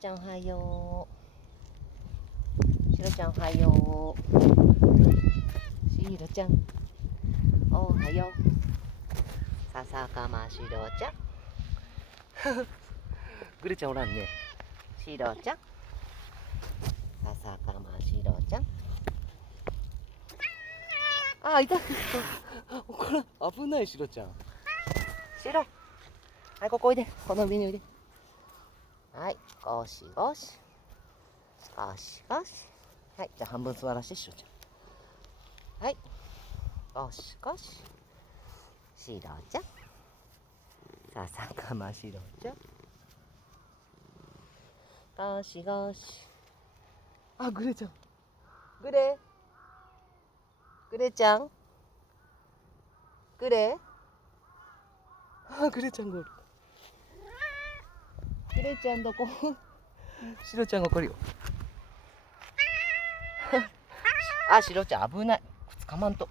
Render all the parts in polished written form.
ちゃんおはよう。しろちゃんおはよう。しろちゃんおはよう。ささかましろちゃんぐれちゃんおらんね。しろちゃんささかましろちゃん。あ、いた。これ危ない。しろちゃん。しろ、はい、ここおいで。この上においで。はい、ゴシゴシゴシゴシ。はい、じゃあ半分座らして。しろちゃん。はい、ゴシゴシ。しろちゃんささかましろちゃん。ゴシゴシ。あ、グレちゃん。グレちゃん。グレあ、グレちゃんがおる。グレちゃんどこシロちゃんが来るよ。あ、シロちゃん危ない。捕まんと。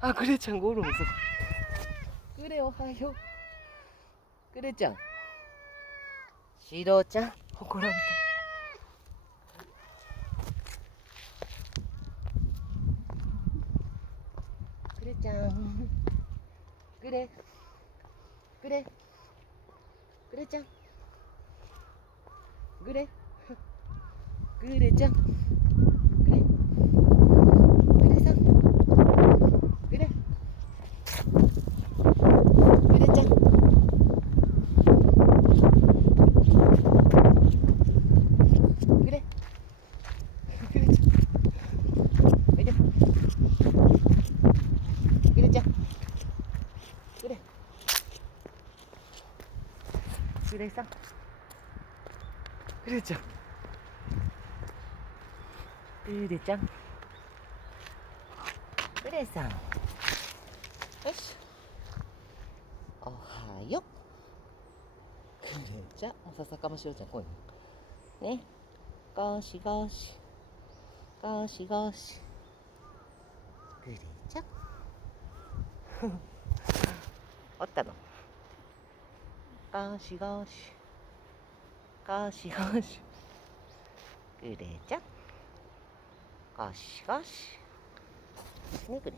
あ、グレちゃんがおるんです。グレおはよう。グレちゃん。シロちゃん。怒らんと。グレちゃん。グレ。グレ。グレちゃん。グレ。グレちゃん。グレ。グレさん。グレ。グレちゃん。グレ。グレちゃん。おいで。グレちゃん。グレ。グレさん。グレちゃん。グレちゃん。グレさん。よし。おはよう。グレちゃん。ささかましろちゃん来いね。ゴシゴシ。ゴシゴシ。グレちゃん。おったの。ゴシゴシ。ゴシゴシ。グレちゃん。ゴシゴシ。ね、グレ。